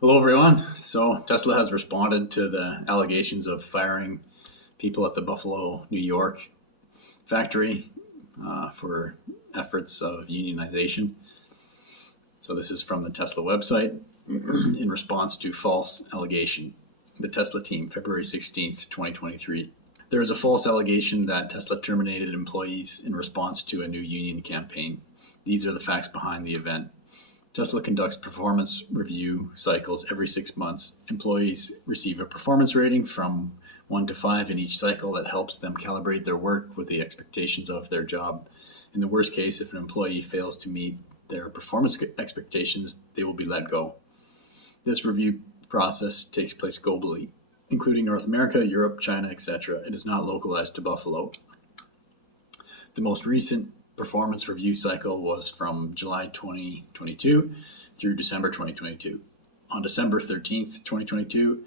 Hello, everyone. So Tesla has responded to the allegations of firing people at the Buffalo, New York factory for efforts of unionization. So this is from the Tesla website in response to false allegation. The Tesla team, February 16th, 2023. There is a false allegation that Tesla terminated employees in response to a new union campaign. These are the facts behind the event. Tesla conducts performance review cycles every 6 months. Employees receive a performance rating from 1 to 5 in each cycle that helps them calibrate their work with the expectations of their job. In the worst case, if an employee fails to meet their performance expectations, they will be let go. This review process takes place globally, including North America, Europe, China, etc. It is not localized to Buffalo. The most recent performance review cycle was from July 2022 through December 2022. On December 13th, 2022,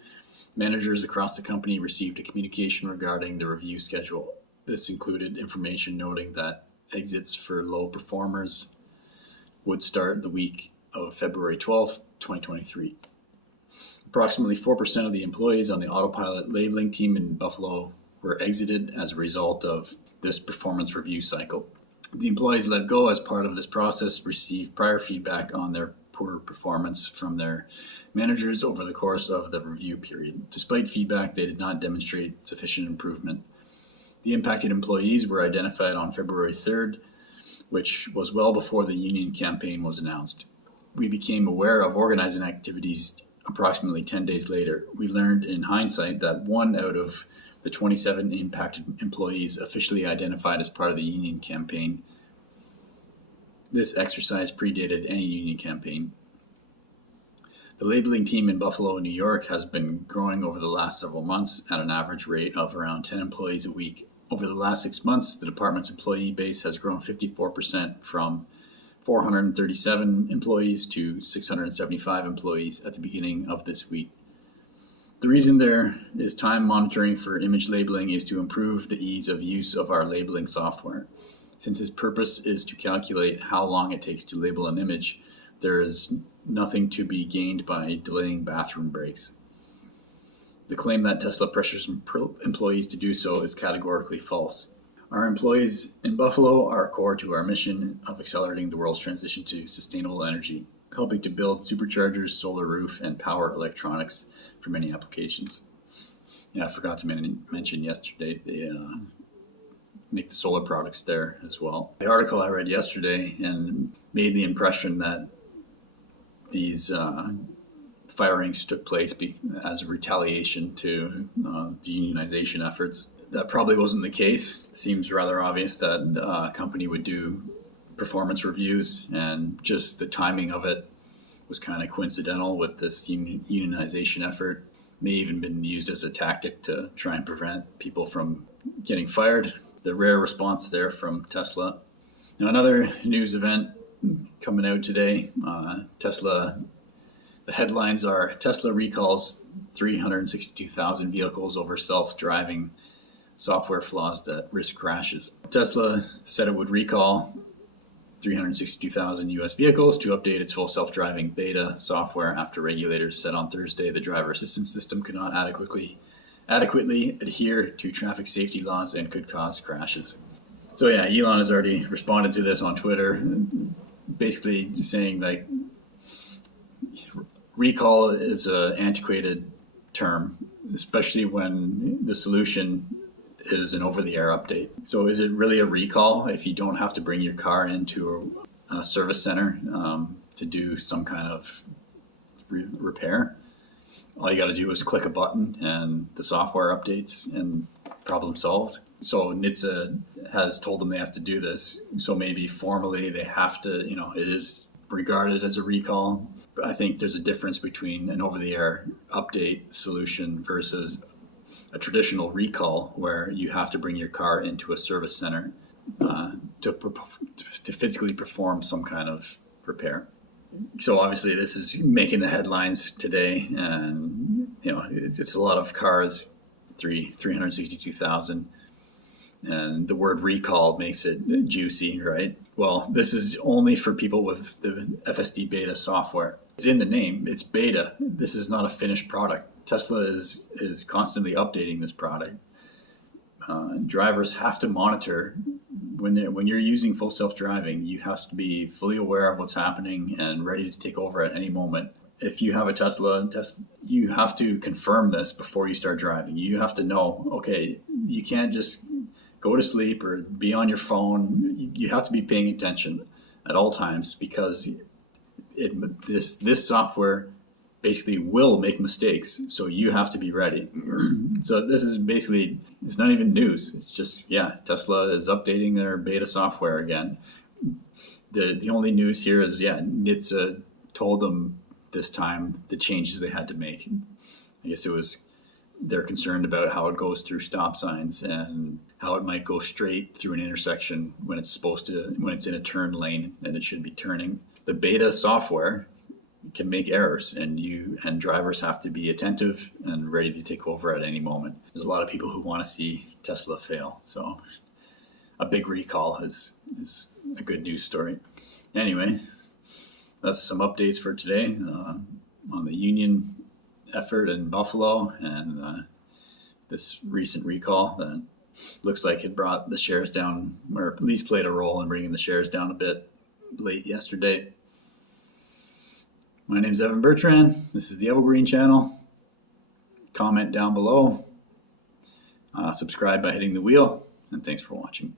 managers across the company received a communication regarding the review schedule. This included information noting that exits for low performers would start the week of February 12th, 2023. Approximately 4% of the employees on the autopilot labeling team in Buffalo were exited as a result of this performance review cycle. The employees let go as part of this process received prior feedback on their poor performance from their managers over the course of the review period. Despite feedback, they did not demonstrate sufficient improvement. The impacted employees were identified on February 3rd, which was well before the union campaign was announced. We became aware of organizing activities approximately 10 days later. We learned in hindsight that 1 out of the 27 impacted employees officially identified as part of the union campaign. This exercise predated any union campaign. The labeling team in Buffalo, New York has been growing over the last several months at an average rate of around 10 employees a week. Over the last 6 months, the department's employee base has grown 54% from 437 employees to 675 employees at the beginning of this week. The reason there is time monitoring for image labeling is to improve the ease of use of our labeling software. Since its purpose is to calculate how long it takes to label an image, there is nothing to be gained by delaying bathroom breaks. The claim that Tesla pressures employees to do so is categorically false. Our employees in Buffalo are core to our mission of accelerating the world's transition to sustainable energy, helping to build superchargers, solar roof, and power electronics for many applications. Yeah, I forgot to mention yesterday, they make the solar products there as well. The article I read yesterday and made the impression that these firings took place as a retaliation to the unionization efforts. That probably wasn't the case. It seems rather obvious that a company would do performance reviews, and just the timing of it was kind of coincidental with this unionization effort. May even been used as a tactic to try and prevent people from getting fired. The rare response there from Tesla. Now, another news event coming out today, Tesla, the headlines are Tesla recalls 362,000 vehicles over self-driving software flaws that risk crashes. Tesla said it would recall 362,000 US vehicles to update its full self-driving beta software after regulators said on Thursday the driver assistance system could not adequately adhere to traffic safety laws and could cause crashes. So yeah, Elon has already responded to this on Twitter, basically saying like recall is an antiquated term, especially when the solution is an over-the-air update. So is it really a recall if you don't have to bring your car into a service center to do some kind of repair? All you got to do is click a button and the software updates and problem solved. So NHTSA has told them they have to do this. So maybe formally they have to, it is regarded as a recall. But I think there's a difference between an over-the-air update solution versus a traditional recall where you have to bring your car into a service center to physically perform some kind of repair. So obviously this is making the headlines today, and it's a lot of cars, 362,000, and the word recall makes it juicy, right? Well, this is only for people with the FSD beta software. It's in the name. It's beta. This is not a finished product. Tesla is constantly updating this product. Drivers have to monitor when you're using full self-driving. You have to be fully aware of what's happening and ready to take over at any moment. If you have a Tesla, you have to confirm this before you start driving. You have to know, okay, you can't just go to sleep or be on your phone. You have to be paying attention at all times, because this software basically will make mistakes. So you have to be ready. So this is basically, it's not even news. It's just, yeah, Tesla is updating their beta software again. The only news here is, yeah, NHTSA told them this time the changes they had to make. I guess they're concerned about how it goes through stop signs and how it might go straight through an intersection when it's in a turn lane and it should be turning. The beta software can make errors, and drivers have to be attentive and ready to take over at any moment. There's a lot of people who want to see Tesla fail, so a big recall is a good news story. Anyway, that's some updates for today on the union effort in Buffalo and this recent recall that looks like it brought the shares down, or at least played a role in bringing the shares down a bit late yesterday. My name's Evan Bertrand. This is the Evergreen channel. Comment down below. Subscribe by hitting the wheel, and thanks for watching.